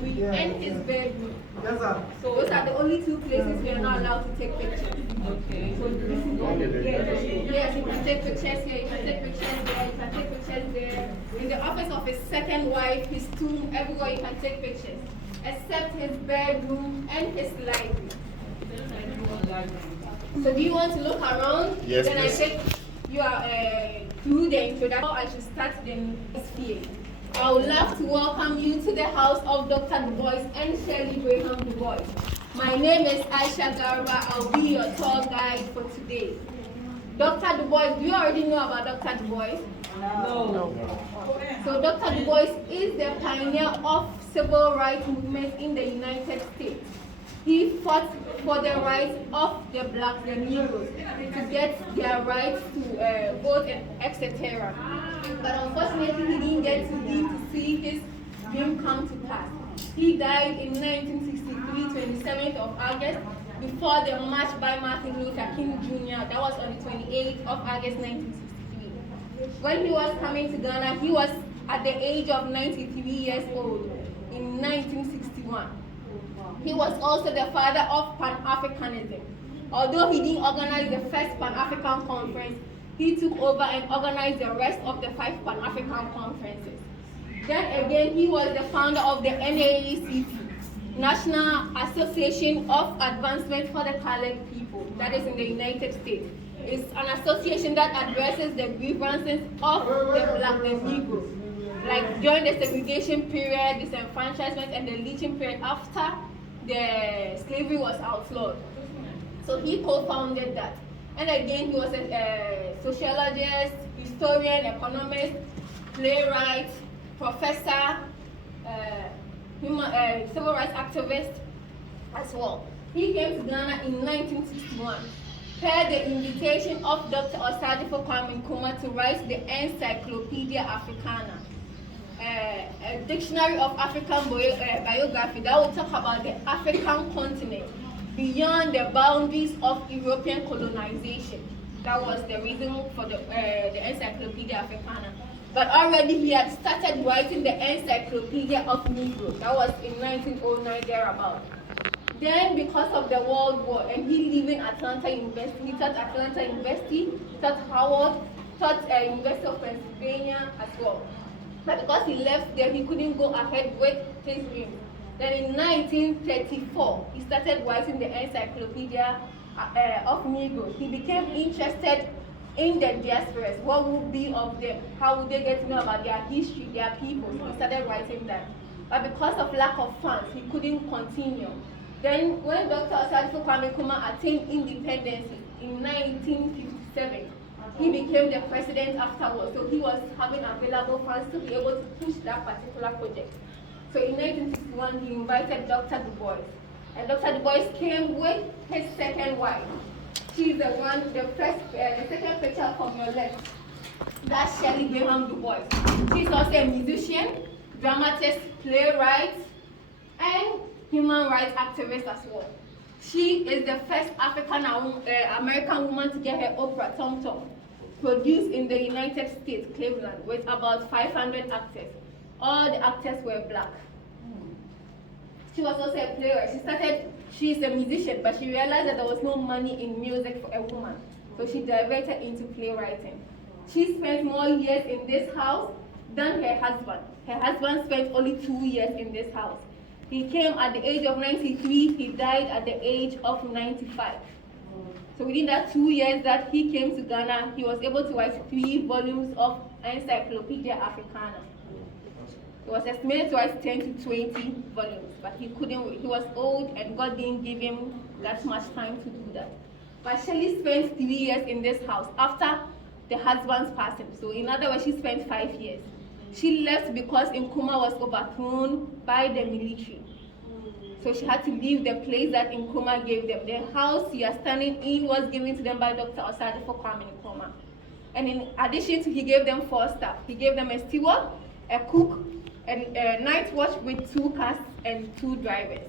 library and his bedroom. Yes, sir. So those are the only two places we are not allowed to take pictures. Okay. So this is yes, you can take pictures here, you can take pictures there, you can take pictures there. In the office of his second wife, his tomb, everywhere you can take pictures. Except his bedroom and his library. So do you want to look around? Yes, then please. I think you are through the introduction. I should start the sphere. I would love to welcome you to the house of Dr. Dubois and Shirley Graham Dubois. My name is Aisha Garba. I'll be your tour guide for today. Dr. Dubois, do you already know about Dr. Dubois? No. So Dr. Dubois is the pioneer of civil rights movement in the United States. He fought for the rights of the blacks, the Negroes, to get their rights to vote and etc. But unfortunately, he didn't get to live to see his dream come to pass. He died in 1963, 27th of August, before the march by Martin Luther King Jr. That was on the 28th of August, 1963. When he was coming to Ghana, he was at the age of 93 years old in 1961. He was also the father of Pan-Africanism. Although he didn't organize the first Pan-African conference, he took over and organized the rest of the 5 Pan-African conferences. Then again, he was the founder of the NAACP, National Association of Advancement for the Colored People, that is in the United States. It's an association that addresses the grievances of the black, the Negroes, like during the segregation period, disenfranchisement, and the lynching period after the slavery was outlawed. So he co-founded that. And again, he was a sociologist, historian, economist, playwright, professor, civil rights activist as well. He came to Ghana in 1961 per the invitation of Dr. Osadifo Kwame Nkrumah to write the Encyclopedia Africana, a dictionary of African biography that will talk about the African continent beyond the boundaries of European colonization. That was the reason for the Encyclopedia Africana. But already he had started writing the Encyclopedia of Negro. That was in 1909 thereabout. Then because of the World War and he leaving Atlanta University, he taught Atlanta University, taught Howard, taught University of Pennsylvania as well. But because he left there, he couldn't go ahead with his dream. Then in 1934, he started writing the Encyclopedia of Negroes. He became interested in the diasporas. What would be of them? How would they get to know about their history, their people? So he started writing that. But because of lack of funds, he couldn't continue. Then when Dr. Osadifo Kwame Nkrumah attained independence in 1957, he became the president afterwards. So he was having available funds to be able to push that particular project. So in 1961, he invited Dr. Dubois. And Dr. Dubois came with his second wife. She's the one, the second picture from your left. That's Shirley Graham Dubois. She's also a musician, dramatist, playwright, and human rights activist as well. She is the first African American woman to get her opera, Tom Tom, produced in the United States, Cleveland, with about 500 actors. All the actors were black. She was also a playwright. She's a musician, but she realized that there was no money in music for a woman. So she diverted into playwriting. She spent more years in this house than her husband. Her husband spent only 2 years in this house. He came at the age of 93, he died at the age of 95. So within that 2 years that he came to Ghana, he was able to write 3 volumes of Encyclopedia Africana. He was estimated to write 10 to 20 volumes, but he couldn't, he was old and God didn't give him that much time to do that. But Shirley spent 3 years in this house after the husband's passing. So in other words, she spent 5 years. She left because Nkrumah was overthrown by the military. So she had to leave the place that Nkrumah gave them. The house you are standing in was given to them by Dr. Osadifo Kwame Nkrumah. And in addition to, he gave them 4 staff. He gave them a steward, a cook, a night watch with 2 cars and 2 drivers.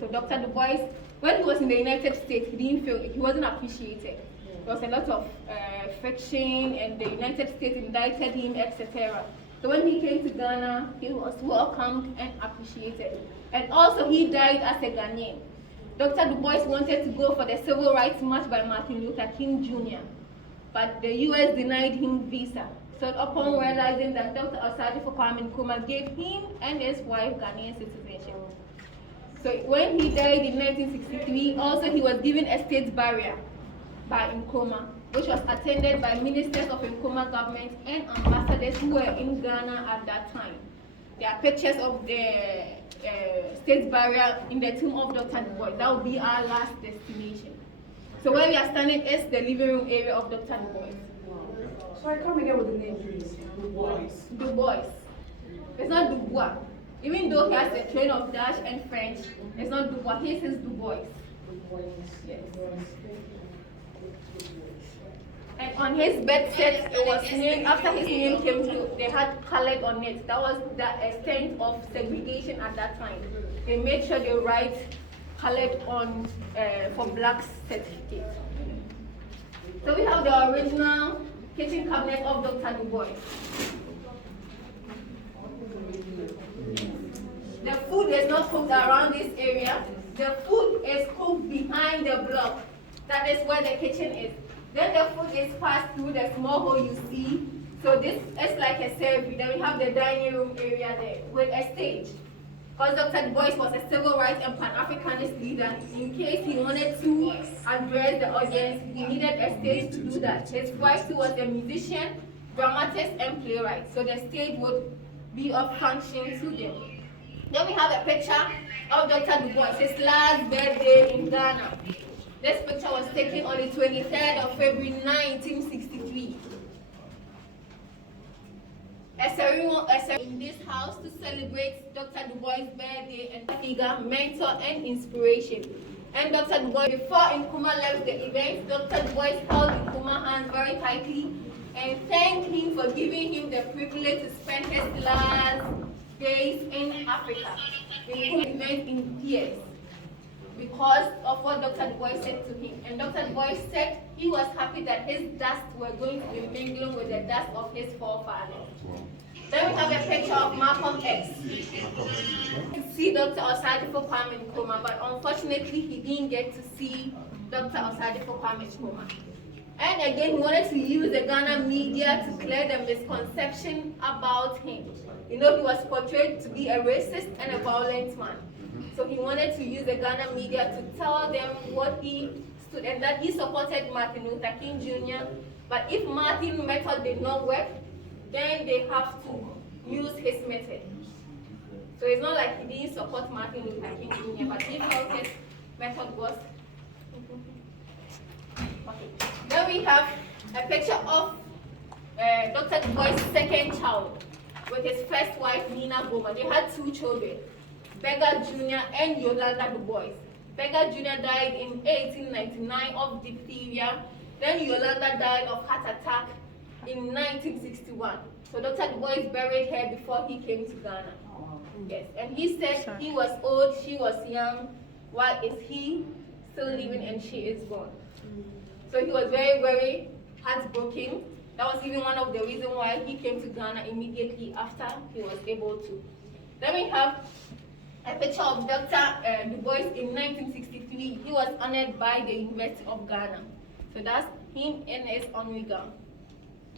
So Dr. Dubois, when he was in the United States, he didn't feel, he wasn't appreciated. There was a lot of friction, and the United States indicted him, etc. So when he came to Ghana, he was welcomed and appreciated. And also he died as a Ghanaian. Dr. Dubois wanted to go for the civil rights march by Martin Luther King Jr., but the US denied him visa. So upon realizing that Dr. Osagyefo Kwame Nkrumah gave him and his wife Ghanaian citizenship. So when he died in 1963, also he was given a state barrier by Nkrumah, which was attended by ministers of Nkrumah government and ambassadors who were in Ghana at that time. There are pictures of the state barrier in the tomb of Dr. Dubois. That will be our last destination. So where we are standing is the living room area of Dr. Dubois. Sorry, come again with the name, please. Dubois. Dubois. It's not Dubois. Even though he has a train of Dutch and French, it's not Dubois. His is Dubois. Yes. And on his birth cert, it was named after his name came through. They had colored on it. That was the extent of segregation at that time. They made sure they write colored on for blacks certificate. So we have the original kitchen cabinet of Dr. Dubois. The food is not cooked around this area. The food is cooked behind the block. That is where the kitchen is. Then the food is passed through the small hole you see. So this is like a service. Then we have the dining room area there with a stage. Because Dr. Dubois was a civil rights and Pan-Africanist leader, in case he wanted to address the audience, he needed a stage to do that. His wife too was a musician, dramatist, and playwright. So the stage would be of function to them. Then we have a picture of Dr. Dubois, his last birthday in Ghana. This picture was taken on the 23rd of February 1963. A ceremony in this house to celebrate Dr. Dubois' birthday and figure, mentor, and inspiration. And Dr. Dubois, before Nkrumah left the event, Dr. Dubois held Nkrumah's hand very tightly and thanked him for giving him the privilege to spend his last days in Africa. Nkrumah went in tears because of what Dr. Dubois said to him. And Dr. Dubois said he was happy that his dust were going to be mingling with the dust of his forefathers. Then we have a picture of Malcolm X. You can see Dr. Osagyefo Kwame Nkrumah, but unfortunately he didn't get to see Dr. Osagyefo Kwame Nkrumah. And again, he wanted to use the Ghana media to clear the misconception about him. You know, he was portrayed to be a racist and a violent man. So he wanted to use the Ghana media to tell them what he stood, and that he supported Martin Luther King Jr. But if Martin's method did not work, then they have to use his method. So it's not like he didn't support Martin Luther King Jr., but he felt his method was. Okay. Then we have a picture of Dr. Dubois' second child with his first wife, Nina Goma. They had two children, Beggar Jr. and Yolanda Dubois. Beggar Jr. died in 1899 of diphtheria. Then Yolanda died of heart attack in 1961. So Dr. Dubois buried her before he came to Ghana. Yes, and he said he was old, she was young. Why is he still living and she is gone? So he was very, very heartbroken. That was even one of the reasons why he came to Ghana immediately after he was able to. Then we have a picture of Dr. Dubois in 1963. He was honored by the University of Ghana. So that's him in his honorary gown.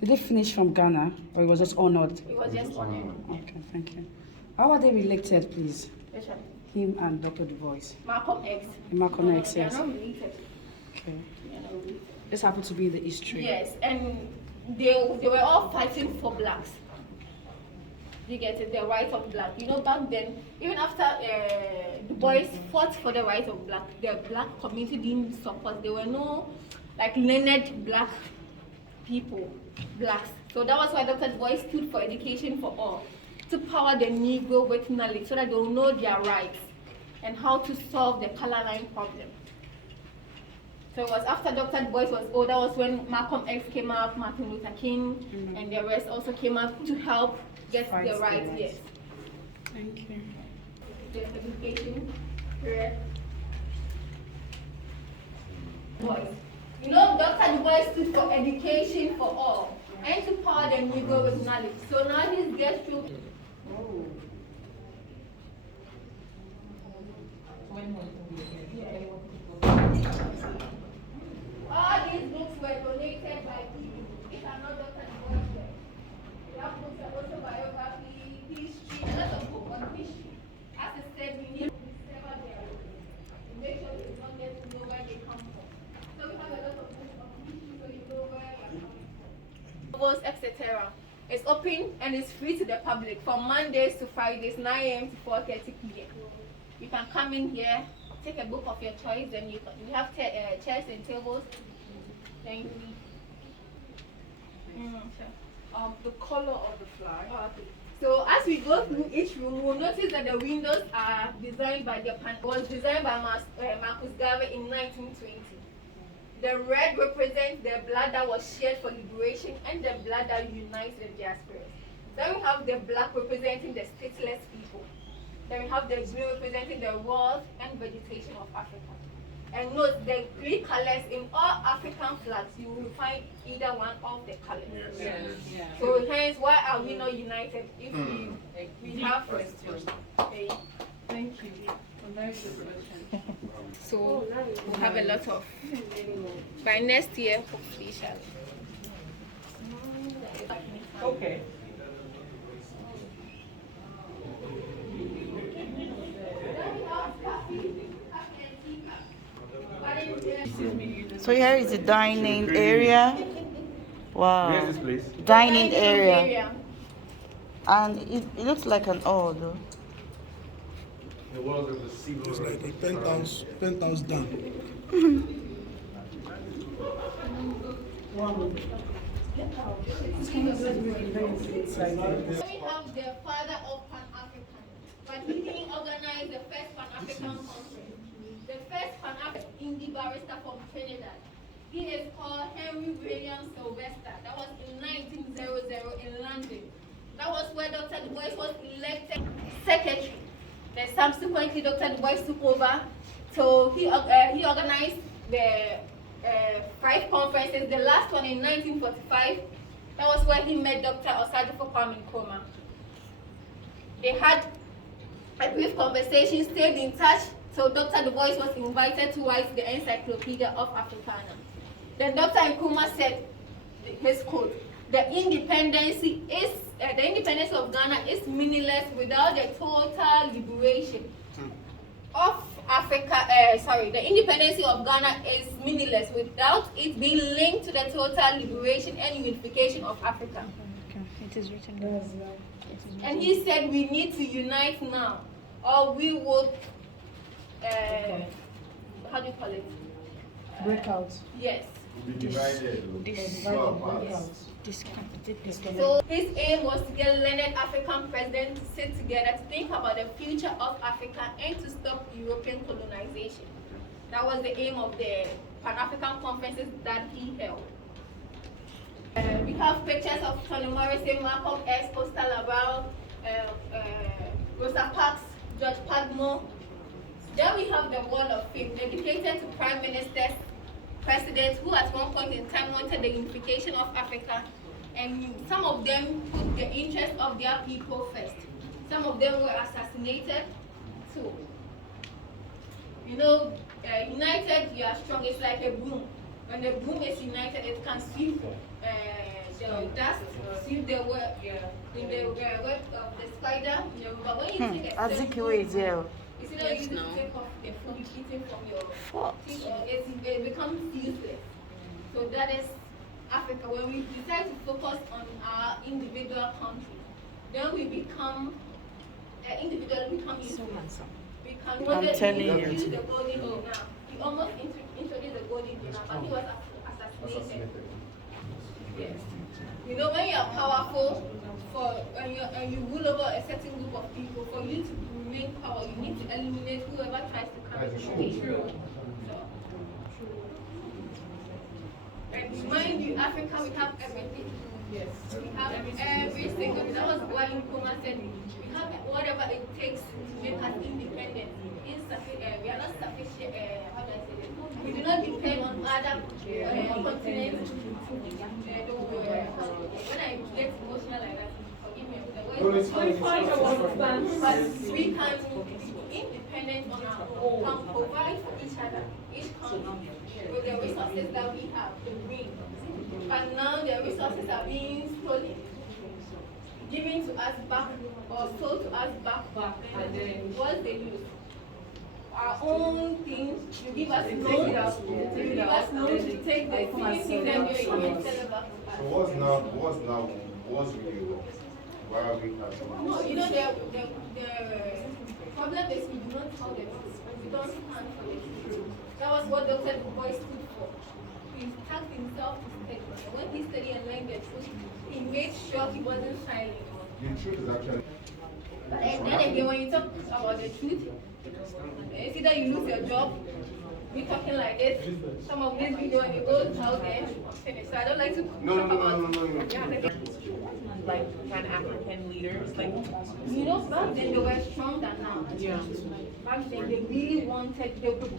Did they finish from Ghana, or it was just honored? It was just honored. Okay, thank you. How are they related, please? Yes, sir. Him and Dr. Dubois. Malcolm X. Malcolm X, They are yes. not related. Okay. They are not related. This happened to be the history. Yes, and they were all fighting for blacks. You get it, the right of black. You know, back then, even after Du Bois fought for the right of black, the black community didn't support. There were no like learned black people, blacks. So that was why Dr. Du Bois stood for education for all, to power the Negro with knowledge so that they will know their rights and how to solve the color line problem. So it was after Dr. Du Bois was old, that was when Malcolm X came out, Martin Luther King, and the rest also came out to help get the rights, yes. Thank you. The education period. Boys. You know, Dr. Du Bois stood for education for all. and to power the Negro with knowledge. So now this gets through. All these books were donated by people. These are not Dr. Dubois' work. We have books of autobiography, history, a lot of books on history. As I said, we need to discover their roots. Make sure they don't get to know where they come from. So we have a lot of books on history, so you know where you're coming from. Etc. It's open and it's free to the public from Mondays to Fridays, 9 a.m. to 4:30 p.m. You can come in here, take a book of your choice, and we have chairs and tables. Then you read. Sure. The color of the flag. Oh, okay. So as we go through each room, we'll notice that the windows are designed by was designed by Marcus Garvey in 1920. The red represents the blood that was shed for liberation and the blood that unites the diaspora. Then we have the black representing the stateless people. Then we have the blue representing the wealth and vegetation of Africa. And note the three colors in all African flags, you will find either one of the colors. Yes. Yeah. So hence, why are we not united if we have question? Okay. Thank you. A very good question. So we'll have a lot of by next year, hopefully, shall. Okay. So here is the dining area. Wow. Where's this place? Dining area. And it looks like an hall though. The walls of the sea. It's like a penthouse down. We have the father of Pan-African, but he didn't organize the first Pan-African conference. The first Pan-African indie barrister from Trinidad. He is called Henry William Sylvester. That was in 1900 in London. That was where Dr. Dubois was elected secretary. Then subsequently, Dr. Dubois took over. So he organized the 5 conferences. The last one in 1945. That was where he met Dr. Osadifo Kwame Nkrumah. They had a brief conversation, stayed in touch. So Dr. Dubois was invited to write the Encyclopedia of Africana. Then Dr. Nkrumah said, his quote, the independence of Ghana is meaningless without the total liberation of Africa. The independence of Ghana is meaningless without it being linked to the total liberation and unification of Africa. It is written down. And he said we need to unite now, or we would, how do you call it? Breakout. Yes. Be divided. So his aim was to get learned African presidents to sit together to think about the future of Africa and to stop European colonization. That was the aim of the Pan-African conferences that he held. We have pictures of Toni Morrison, Malcolm X, Costa Laval, Rosa Parks, George Padmore. Then we have the Wall of Fame, dedicated to prime ministers, presidents who at one point in time wanted the unification of Africa, and some of them put the interest of their people first. Some of them were assassinated too. You know, united you are strong. It's like a broom. When the broom is united, it can sweep the dust, sweep the web, in the web of the spider. But when you take a step, it's either you need to take off the food eating from your teeth, or it becomes useless. So that is Africa. When we decide to focus on our individual country, then we become individually become useful. I'm telling you. The golden dinar. He almost introduced the golden dinar, but he was assassinated. Yes. You know, when you are powerful, and you rule over a certain group of people, for you to remain power, you need to eliminate whoever tries to come into the And mind you, Africa, we have everything. Yes. We have every single. That was why Nkrumah said we have whatever it takes to make us independent. We are not sufficient. How do I say this? We do not depend on other continents. when I get emotional like that, forgive me. No, it's fine. But we can be independent on our own, can provide for each other, each country, with the resources that we have to bring. But now the resources are being stolen, given to us back, or sold to us back. And then what's the use? Our own things, you give us loans, you give us loans to take the things, then you sell it back to us. So what's really wrong? Why are we having No, you know, the problem is we do not tell the truth. We don't stand for the truth. That was what Dr. Dubois stood for. He tasked himself to study. When he studied and learned the truth, he made sure he wasn't silent. the truth is actually But then again, when you talk about the truth, it's either you lose your job, we talking like this, some of these videos and it goes out there, finished. So I don't like to talk about like Pan-African leaders, like you know, back then they were strong than now. yeah. Back then they really wanted, they would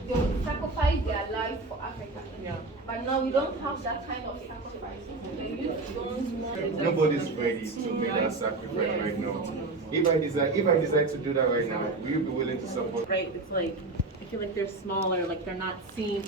sacrifice their life for Africa. Yeah. But now we don't have that kind of sacrifice. The youth don't want. nobody's ready to make that sacrifice right now. If I decide to do that right now, will you be willing to support? Right, it's like I feel like they're smaller, like they're not seen.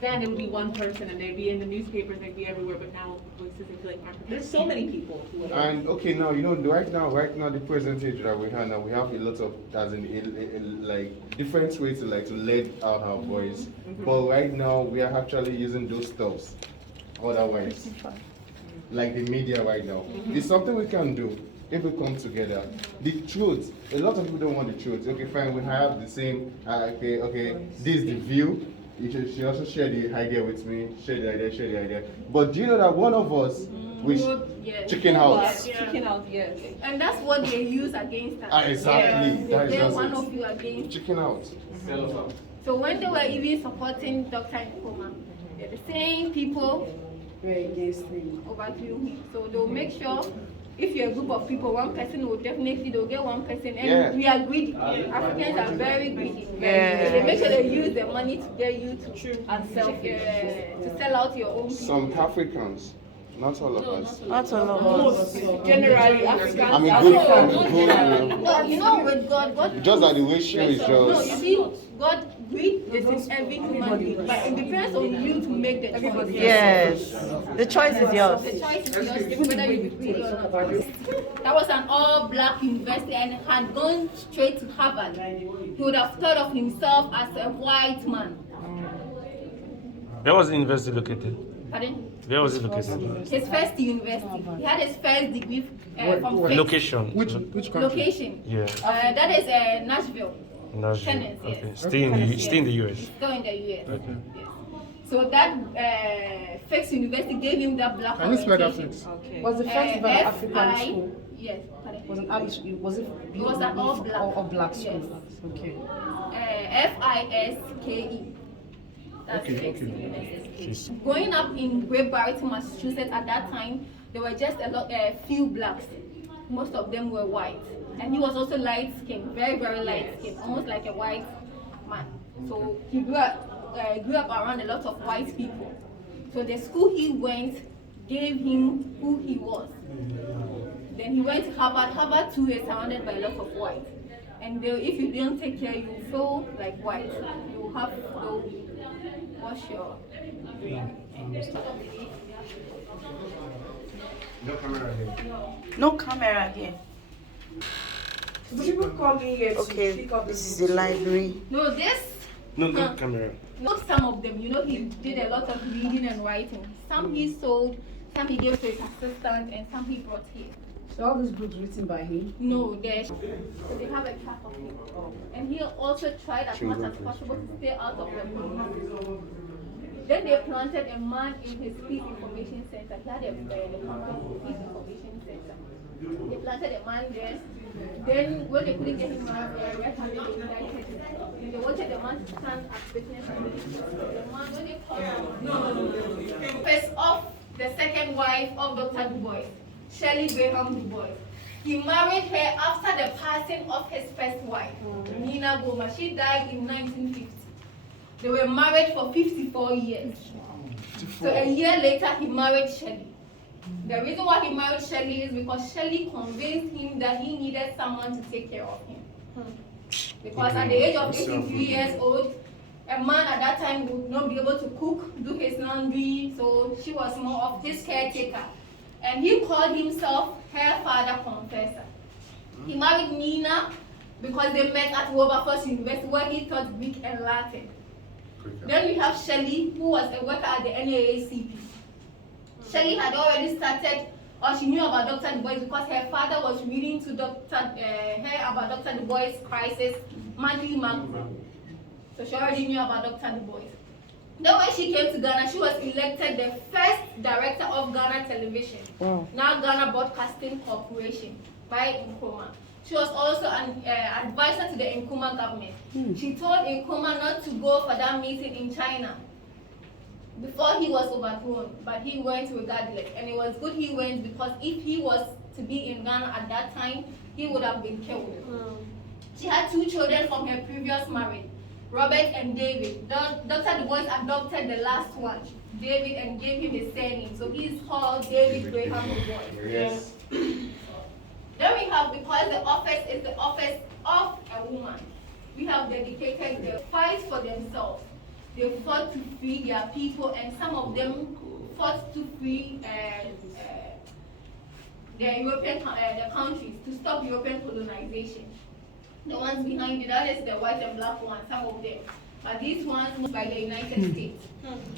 Then it would be one person and they'd be in the newspapers, they'd be everywhere, but now voices I feel like aren't. There's so many people who are And okay, now you know right now the percentage that we have now, we have a lot of as in like different ways to let out our voice. But right now we are actually using those stuffs. Otherwise, like the media right now, it's something we can do if we come together. The truth, a lot of people don't want the truth. Okay, fine, we have the same. Okay, this is the view. She also shared the idea with me. Share the idea. But do you know that one of us, Yes. chicken out? chicken out, yes. And that's what they use against us. Exactly. That is They're just one it. of you against. Chicken out. So when they were even supporting Dr. Nkoma, they're the same people overthrew him. So they'll make sure if you're a group of people, one person will definitely they'll get one person, and Yeah. we are greedy. Africans are very greedy. Yeah. So they make sure they use the money to get you to sell out your own people. Some Africans, not all of us. Not all of us. Generally, Africans. I mean, good. No, you know, with God, Just that the ratio is no, you just. see, God greed is in every human being, but it depends on you to make the choice. Yes. The choice is yours. The choice is yours, whether you agree or not. That was an all-black university and had gone straight to Harvard. He would have thought of himself as a white man. Where was the university located? Pardon? Where was it located? His first university. He had his first degree from Fifth. Location. Which country? Location. Yeah. That is Nashville. Nashville. Tennis, Okay. yes. Stay in the US. Still in the US. Okay. Yes. So that Fifth university gave him that black Can you spell that orientation. fix? Okay. Was the first ever African F-I school? Yes. Pardon? Was it It was an all-black. school? Yes. Okay. FISKE. That's Okay, Fifth okay. University. Growing up in Great Barrington, Massachusetts at that time, there were just a few blacks. Most of them were white. And he was also light skinned, very, very light skinned, almost like a white man. So he grew up around a lot of white people. So the school he went gave him who he was. Then he went to Harvard. Harvard too is surrounded by a lot of white. And if you don't take care, you feel like white. You have to wash your. No camera here. No camera here. The people call me here to Okay, speak up. this is the library. No, this. No camera. Not some of them. You know, he did a lot of reading and writing. Some he sold, some he gave to his assistant, and some he brought here. So all these books written by him. No, they have a track of him. And he also tried as much as possible to stay out of the news. Then they planted a man in his peace information center. He had a company, peace information center. They planted a man there. Then when they couldn't get him out, they red-handed, they indicted him. Then they wanted the man to stand as witness. The man, when they called first off the second wife of Dr. Dubois, Shirley Graham Dubois. He married her after the passing of his first wife, Nina Goma. She died in 1950. They were married for 54 years. So a year later, he married Shirley. The reason why he married Shelley is because Shelley convinced him that he needed someone to take care of him. Because at the age of 83 years old, a man at that time would not be able to cook, do his laundry, so she was more of his caretaker. And he called himself her father confessor. He married Nina because they met at Wilberforce University where he taught Greek and Latin. Then we have Shelley, who was a worker at the NAACP. Shelley had already started, or she knew about Dr. Dubois because her father was reading to her about Dr. Dubois' crisis monthly magazine. So she already knew about Dr. Dubois. Then when she came to Ghana, she was elected the first director of Ghana Television, now Ghana Broadcasting Corporation, by Nkrumah. She was also an advisor to the Nkrumah government. She told Nkrumah not to go for that meeting in China before he was overthrown, but he went regardless. And it was good he went because if he was to be in Ghana at that time, he would have been killed. She had 2 children from her previous marriage, Robert and David. Dr. Dubois adopted the last one, David, and gave him his surname. So he's called David Graham Dubois. Yes. Then we have, because the office is the office of a woman, we have dedicated the fight for themselves. They fought to free their people, and some of them fought to free the countries, to stop European colonization. The ones behind it, that is the white and black ones, some of them. But these ones by the United States.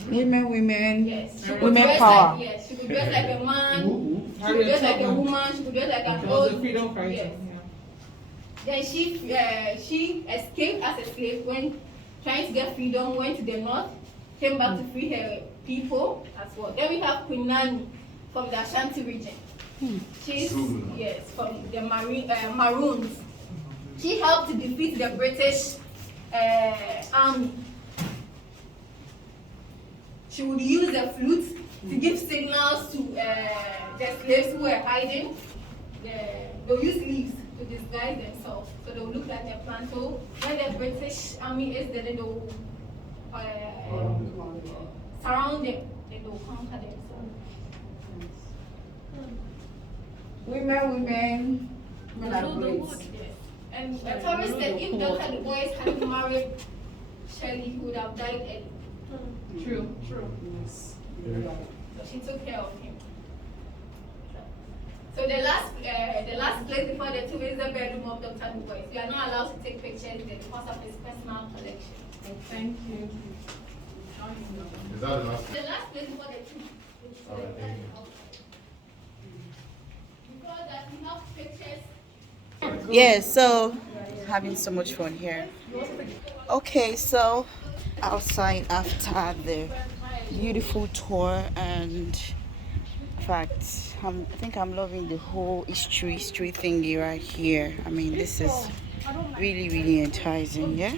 Women. Yes. Women power. Yes, she could dress like a man, she could dress like a woman, she could dress like an old. freedom fighter. Yes. Then she escaped as a slave when trying to get freedom, went to the north, came back to free her people as well. Then we have Queen Nani from the Ashanti region. She's from the Maroons. She helped to defeat the British army. She would use the flute to give signals to the slaves who were hiding. They'll use leaves to disguise themselves, so they'll look like they're plants. So when the British army is there, then they'll surround them, then they'll conquer themselves. Women are great. And the tourist said if Dr. Dubois hadn't married Shelley, he would have died early. True. So she took care of him. So the last place before the tomb is the bedroom of Dr. Dubois. We are not allowed to take pictures there because of his personal collection. Thank you. Is that the last? The last place before the tomb. Before that, we have pictures. Yeah, so having so much fun here. Okay, so outside after the beautiful tour, and in fact, I think I'm loving the whole history thingy right here. I mean, this is really, really enticing, yeah?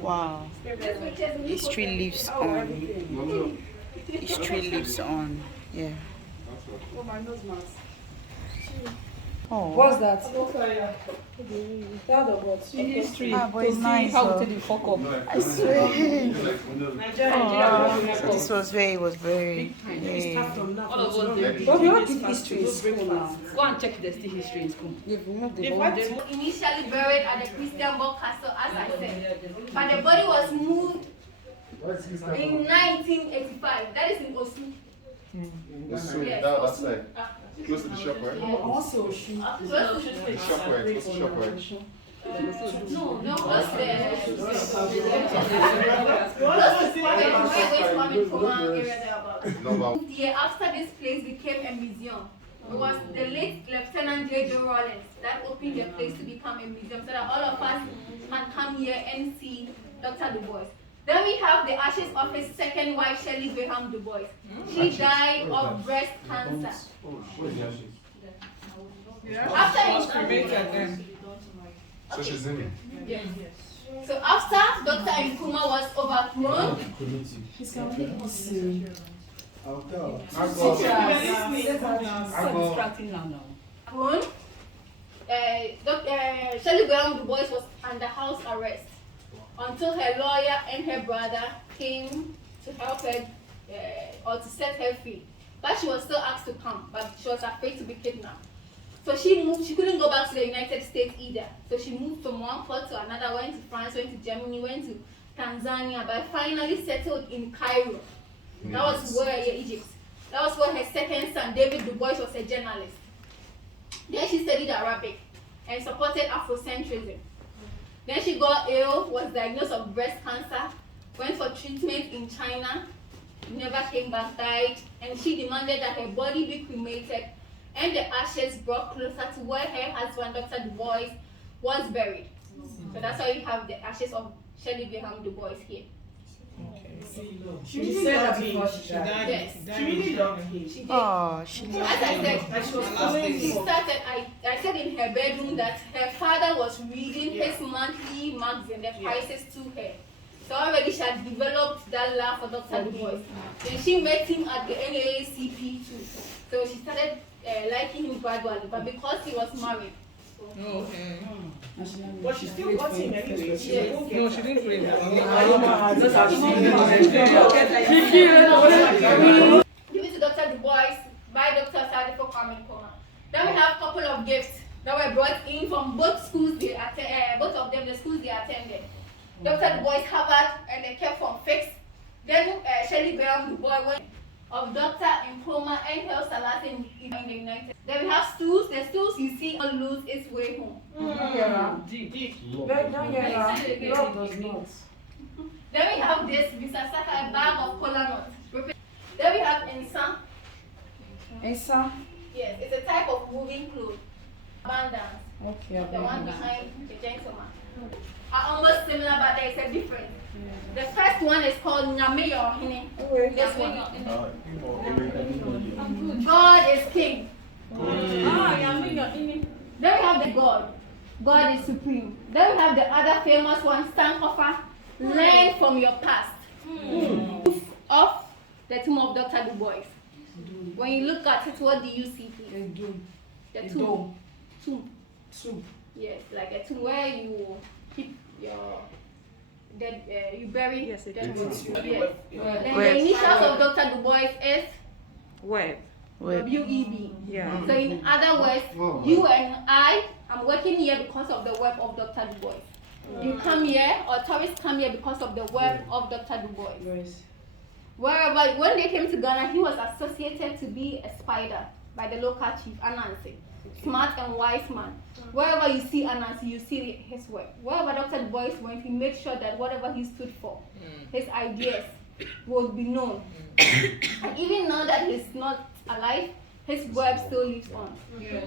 Wow. History lives on. History lives on. Yeah. Oh, my nose mask. Oh. What's that? That of what? History. Ah, but it's nice. How Oh. to fuck up. I swear. Oh, this was very. All of us. But we don't give history in school now. Go and check the history in school. You've removed the If whole. I Initially buried at the Christianborg Castle, as I said, but the body was moved in 1985. That is in Osu. Yes, That's like close to the shop, right? Also, she. The shop, right? Close to the shop, right? No, what's the area there about? No, but Yeah, after this place became a museum. It was the late Lieutenant J.J. Rollins that opened the place to become a museum so that all of us can come here and see Dr. Dubois. Then we have the ashes of his second wife, Shelley Graham Dubois. She died of breast cancer. so she's in it. Yes. So after Dr. Nkrumah was overthrown, He's complete this. I'll go. overthrown, Shirley Dubois was under house arrest until her lawyer and her brother came to help her or to set her free. But she was still asked to come, but she was afraid to be kidnapped. So she moved, she couldn't go back to the United States either. So she moved from one port to another, went to France, went to Germany, went to Tanzania, but finally settled in Cairo. That was where, Egypt. That was where her second son, David Dubois, was a journalist. Then she studied Arabic and supported Afrocentrism. Then she got ill, was diagnosed with breast cancer, went for treatment in China, never came back, died, and she demanded that her body be cremated and the ashes brought closer to where her husband, Dr. Dubois, was buried. So that's why you have the ashes of Shirley Dubois here. She said that before she died. Yes. She really loved him. She did. Oh, she As I said, She was following she him. started, I said in her bedroom that her father was reading his monthly magazine, the prices to her. So already she had developed that love for Dr. Dubois. Then she met him at the NAACP too. So she started liking him gradually, but because he was married. Okay. But she still got him anyway. Yes. No, she didn't pray. Give it to Dr. Dubois by Dr. Sadifo Kwame. Then we have a couple of gifts that were brought in from both schools they both of them, the schools they attended. Dr. Dubois Harvard and they kept from fixed. Then Shirley Dubois went of Dr. Nkrumah and Hel Salat in the United. Then we have stools. The stools you see all lose its way home. Then we have this Visasaka, a bag of kola nuts. Then we have Ensa. Ensa? Yes, it's a type of moving cloth. Abundance. Okay. The one behind the gentleman. Are almost similar, but there is a difference. The first one is called Nyame Yohine. This one. God is king. Then we have the God. God is supreme. Then we have the other famous one, Sankofa. Learn from your past. Of the tomb of Dr. Dubois. When you look at it, what do you see? The tomb. Tomb. Yes, like a tomb where you keep your dead, you bury dead ones. Yes. Then the initials of Dr. Dubois is Web. W-E-B. Yeah. So in other words, you and I am working here because of the work of Dr. Dubois. You come here, or tourists come here because of the work of Dr. Dubois. Wherever, when they came to Ghana, he was associated to be a spider by the local chief, Anansi. Smart and wise man. Wherever you see Anansi, you see his work. Wherever Dr. Dubois went, he made sure that whatever he stood for, his ideas, would be known. And even now that he's not alive, his web still lives on.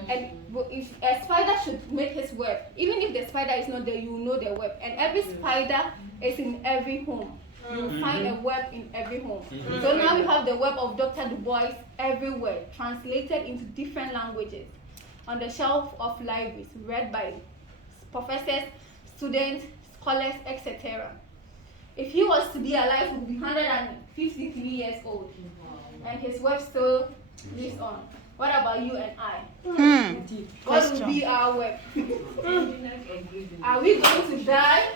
And if a spider should make his web, even if the spider is not there, you know the web. And every spider is in every home. You will find a web in every home. So now we have the web of Dr. Dubois everywhere, translated into different languages, on the shelf of libraries, read by professors, students, scholars, etc. If he was to be alive, he would be 153 years old. And his web still lives on. What about you and I? What will be our web? Are we going to die?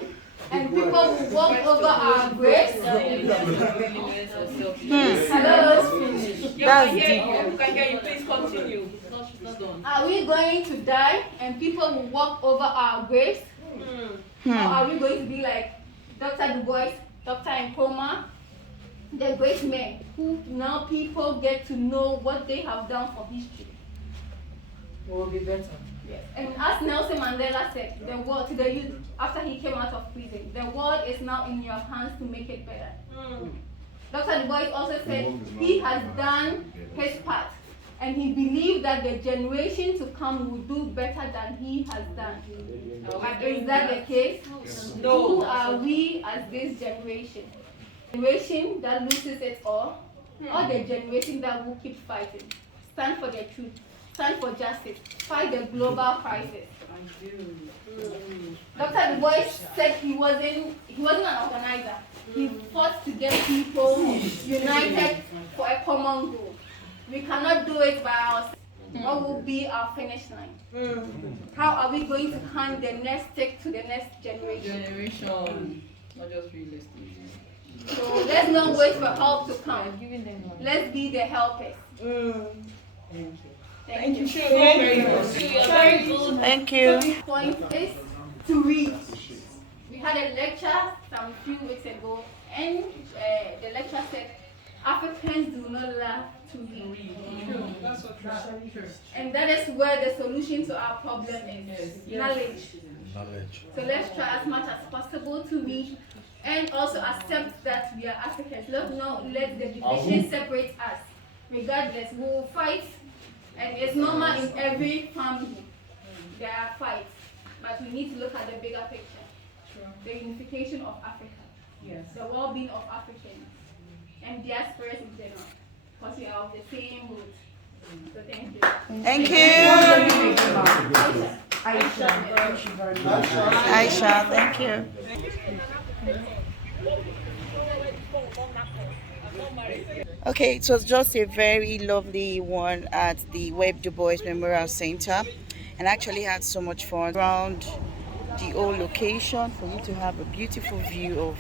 And people will walk over our graves? Hello? That's deep. Can hear you. Please continue. Are we going to die and people will walk over our graves? Or are we going to be like Dr. Dubois, Dr. Nkrumah, the great men who now people get to know what they have done for history? It will be better. Yes. And as Nelson Mandela said, the world to the youth after he came out of prison, the world is now in your hands to make it better. Dr. Dubois also said he has done his part, and he believed that the generation to come will do better than he has done. But is that the case? No. Who are we as this generation? Generation that loses it all, or the generation that will keep fighting, stand for the truth, stand for justice, fight the global crisis? Dr. Dubois said he wasn't an organizer. He fought to get people united for a common goal. We cannot do it by ourselves. What will be our finish line? How are we going to hand the next stick to the next generation? Not just realistic. So let's not wait for help to come. Let's be the helpers. Thank you. Thank you. Point is to read. We had a lecture some few weeks ago, and the lecture said Africans do not love to read. And that is where the solution to our problem is. Knowledge. So let's try as much as possible to read and also accept that we are Africans. Let's not let the division separate us. Regardless, we will fight, and it's normal in every family. There are fights, but we need to look at the bigger picture. The unification of Africa, the well-being of Africans, and diasporas in general, because we are of the same root. So thank you. Thank you. Aisha, thank you. Okay, it was just a very lovely one at the Dubois Memorial Center, and actually had so much fun around the old location for you to have a beautiful view of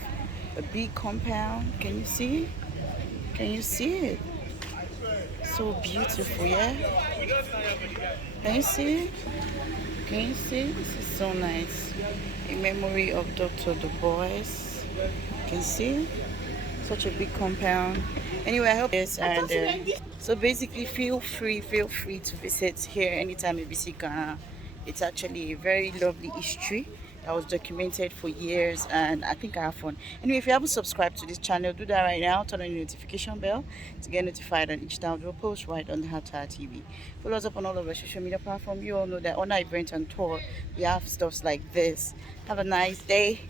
a big compound. Can you see? Can you see it? So beautiful, yeah? Can you see? Can you see? This is so nice. In memory of Dr. Dubois. You can see? Such a big compound. Anyway, I hope this, and so basically feel free to visit here anytime you visit Ghana. It's actually a very lovely history that was documented for years, and I think I have fun. Anyway, if you haven't subscribed to this channel, do that right now. Turn on the notification bell to get notified on each time we'll post right on the HTH TV. Follow us up on all of our social media platforms. You all know that on our event and tour we have stuff like this. Have a nice day.